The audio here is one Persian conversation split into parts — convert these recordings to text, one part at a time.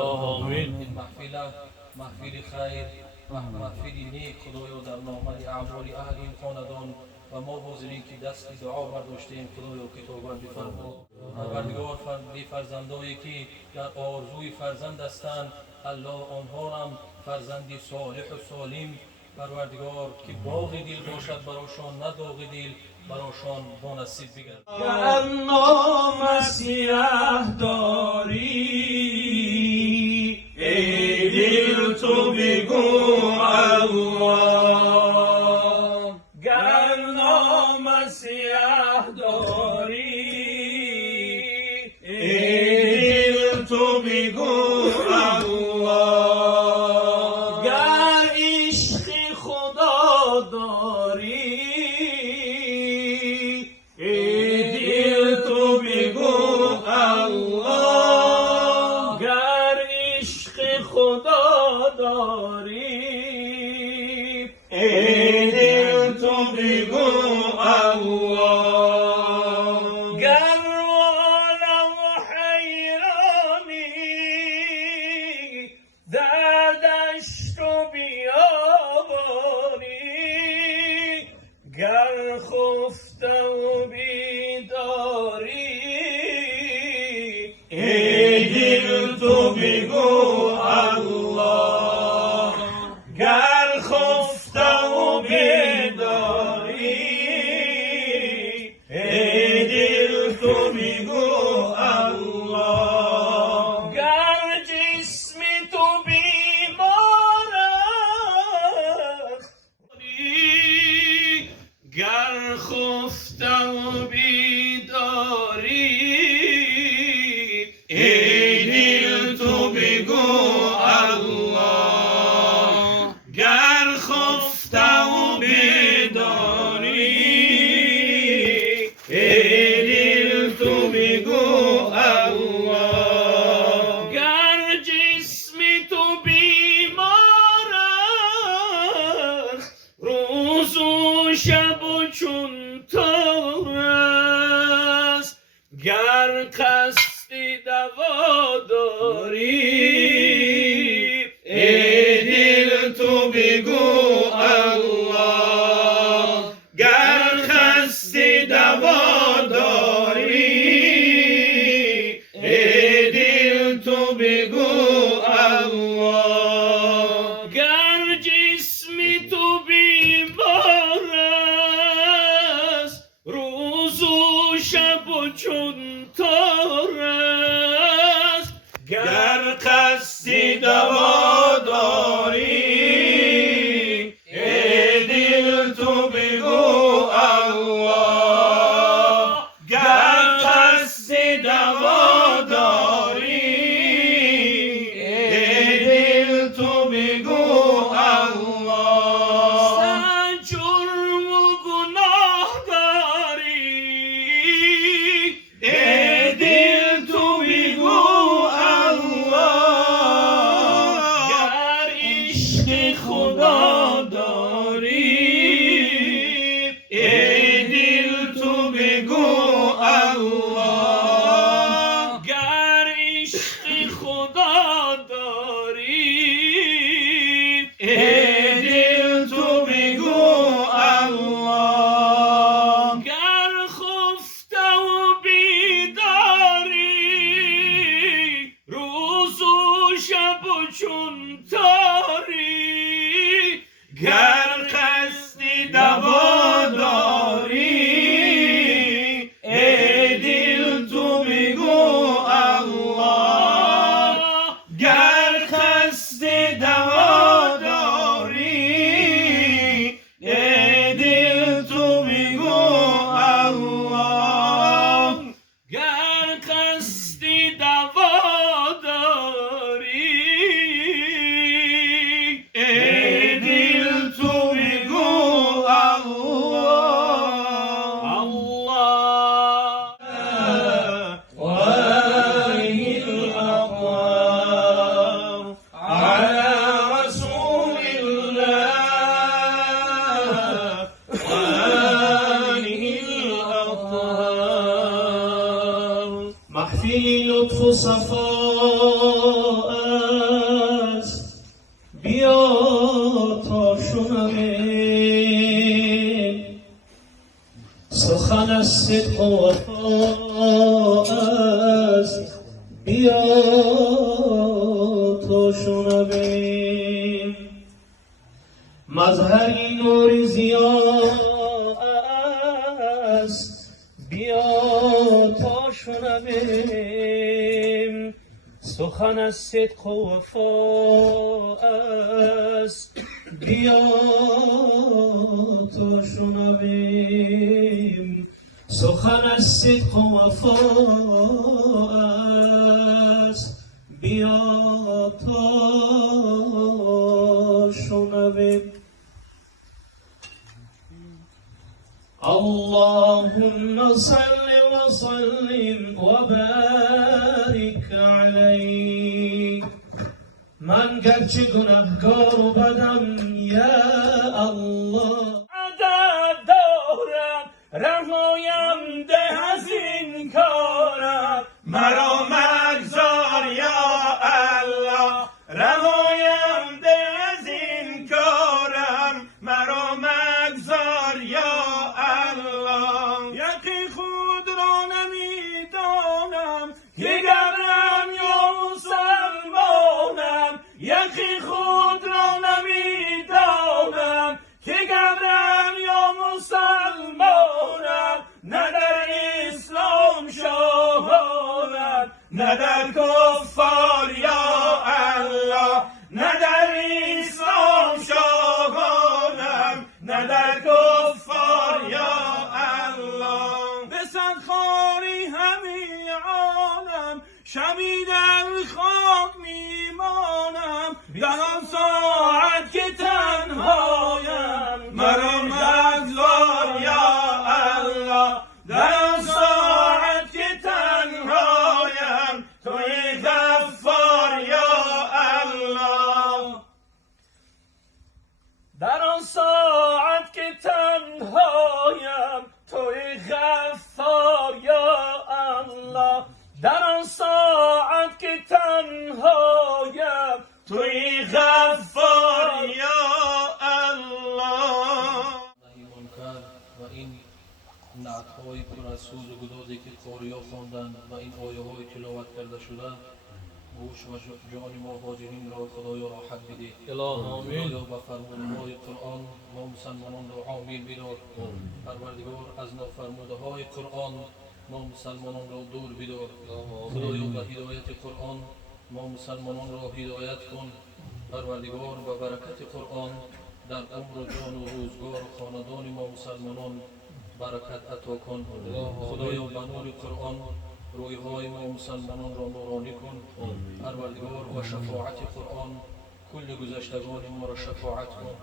آمین. این محفل خیر محفل نیک خدایا در نامه اعمال اهل این خاندان و ما حاضرین که دست دعا برداشتیم خدایا کتابان بفرما. پروردگار فرزندایی که در آرزوی فرزند هستند الله آنها هم فرزندی صالح و سالم پروردگار که باغ دل باشد براشان نه داغ دل براشان بانصیب بگرد. گرنا مسیح داری ای دل تو بگو الله، گرنا مسیح داری ای دل تو بگو الله، گر عشق خدا داری ای دل تو بگو الله، گر عشق خدا داری ای دل تو بگو الله، گر عالم حیرانی در دشت و بیابانی، گر خفته و بیداری ای دل تو بگو الله، گر خفته و بیداری ای دل تو بگو الله، گر جسم تو بیمار است گر خفته و بیداری ای دل تو بگو الله، گر خفته و بیداری ای دل تو بگو الله، گر جسم تو بیمار است روز و شب و چون تار است، گر قصد دوا داری ای دل تو بگو الله، گر قصد دوا داری ای دل تو بگو الله، گر جسم تو بیمار است روز و شب و چون تار است، گر قصد دوا داری ای دل تو بگو الله، گر قصد دوا داری ای دل تو بگو الله، صد جرم و گناه داری ای دل تو بگو الله، گر عشق خدا داری ای دل تو بگو الله، گر عشق خدا داری ای دل تو بگو الله، گر خفته و بیداری روز و شب و چون تاری، گر قصد دوا داری ای دل تو بگو الله، گر قصد دوا داری ای دل تو بگو الله، گر قصد دوا داری صدق و وفا است، بیا تا شنویم. مظهر نور ضیاء است، بیا تا شنویم. سخن از صدق و وفا است، بیا تا شنویم. سخن از صدق و وفا است، بیا تا شنویم. اللهم صل وسلم وبارك عليك. من گرچه گناهکار و بدم یا الله، عدد دارم رهایم ده از این کارم، مرا مگذار یا الله. رهایم ده از این کارم، مرا مگذار یا الله. یکی خود را نمیدانم که گرم یا مسلمانم، یکی خود را نمیدانم که گرم یا مسلمانم. نه در اسلام شاهانم، نه در کفار یا الله. نه در اسلام شاهانم، نه در کفار یا الله. به صد خواری همی عالم، شبی در خاک میمانم. در آن ساعت که تنهایم، مرا مگذار یا الله. در آن ساعت که تنهایم، توی غفار یا الله. در آن ساعت که تنهایم، توی غفار یا الله. در آن ساعت که تنهایم، توی غفار یا الله. منکر و این نعت‌های پر از سوز و گدازی که قارئ‌ها خواندند و این آیه‌های تلاوت کرده شدند، گوش و جان ما حاضرین را خدایا راحت بده. خدایا با فرمودهای قرآن ما مسلمانان را عامل بدار. پروردگار از نافرمودهای قرآن ما مسلمانان را دور بدار. خدایا با هدایت قرآن ما مسلمانان را هدایت کن. پروردگار با برکت قرآن در عمر و جان و روزگار و خاندان ما مسلمانان برکت عطا کن. خدایا با نور قرآن رویهای ما مسلمانان را نورانی کن. پروردگار و شفاعت قرآن کل گذشتگان ما را شفاعت کن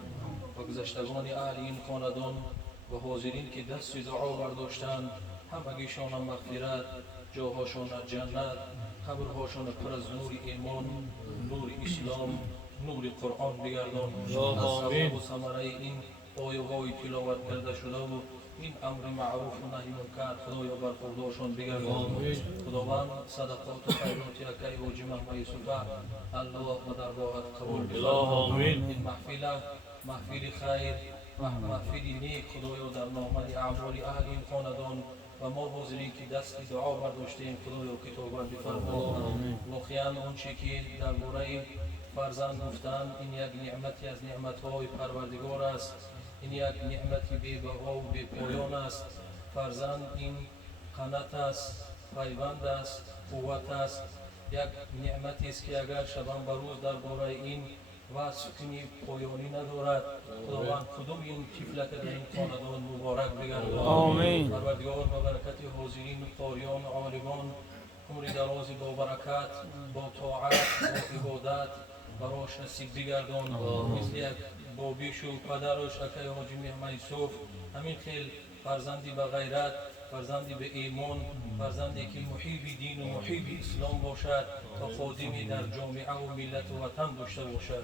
و گذشتگان اهل این خاندان و حاضرین که دست دعا برداشتند، همگیشان مغفرت، جاهاشان جنت، قبرهاشان پر از نور ایمان، نور اسلام، نور قرآن بگردان. از ثواب و ثمره این آیه‌های تلاوت کرده شده و این امر معروف و نهی منکر خدایا بر خودشان بگردان. خداوند صدقات و خیرات یکی حاجی محمد یوسف الله و درگاهت قبول بفرما. این محفل خیر، محفل نیک خدایا در نامه اعمال اهل این خاندان و ما حاضرین که دست دعا برداشتیم خدایا کتابت بفرما. واقعا آنچه که درباره فرزند گفتند این یک نعمتی از نعمت‌های پروردگار است. این یک نعمتی بی‌بها و بی‌پایان است. فرزند این قنات است، پیوند است، قوت است. یک نعمتی است که اگر شبان به روز درباره این وصف کنی پایانی ندارد. خداوند کدام این طفلک در این خاندان مبارک بگردان. پروردگار با برکت حاضرین قاریان و عالمان عمر دراز با برکت، با طاعت، با عبادت براش نصیب بگردان. مثل یک بابیش و پدرش اکای حاجی محمد یوسف همین خیل فرزندی به غیرت، فرزندی به ایمان، فرزندی که محیب دین و محیب اسلام باشد تا خادمی در جامعه و ملت و وطن داشته باشد.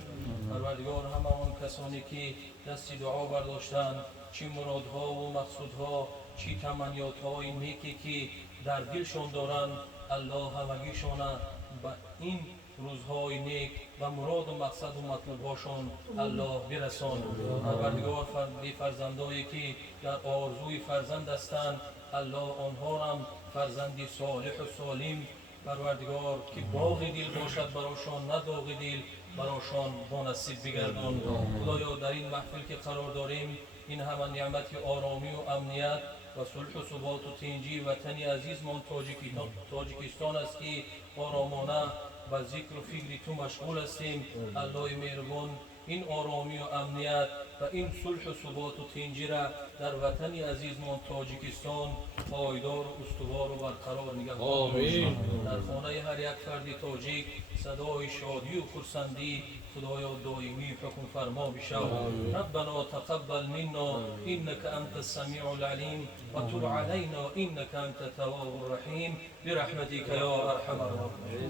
پروردگار همه آن کسانی که دست دعا برداشتند، چی مرادها و مقصودها، چی تمنیاتهای نیکی که در دلشان دارند، الله همگیشان به این روزهای نیک و مراد و مقصد و مطلوبهاشان الله برسان. پروردگار فرزندایی که در آرزوی فرزند هستند الله آنها هم فرزندی صالح و سالم پروردگار که باغ دل باشد براشان، نه داغ دل براشان با نصیب بگردان. خدایا در این محفل که قرار داریم این همه نعمت آرامی و امنیت و صلح و ثبات و تنجی وطنی عزیزمان تاجیکستان است که آرامانه و ذکر و فکر تو مشغول هستیم. الله مهربان این آرامی و امنیت و این صلح و ثبات و تنجی را در وطنی عزیزمان تاجیکستان پایدار و استوار و برقرار نگه دارد. در خانه هر یک فرد تاجیک صدای شادی و خرسندی خدایا دائمی حکم فرما بشود. ربنا تقبل منا انك انت السميع العليم وتب علينا انك انت التواب الرحيم برحمتك يا ارحم الراحمين.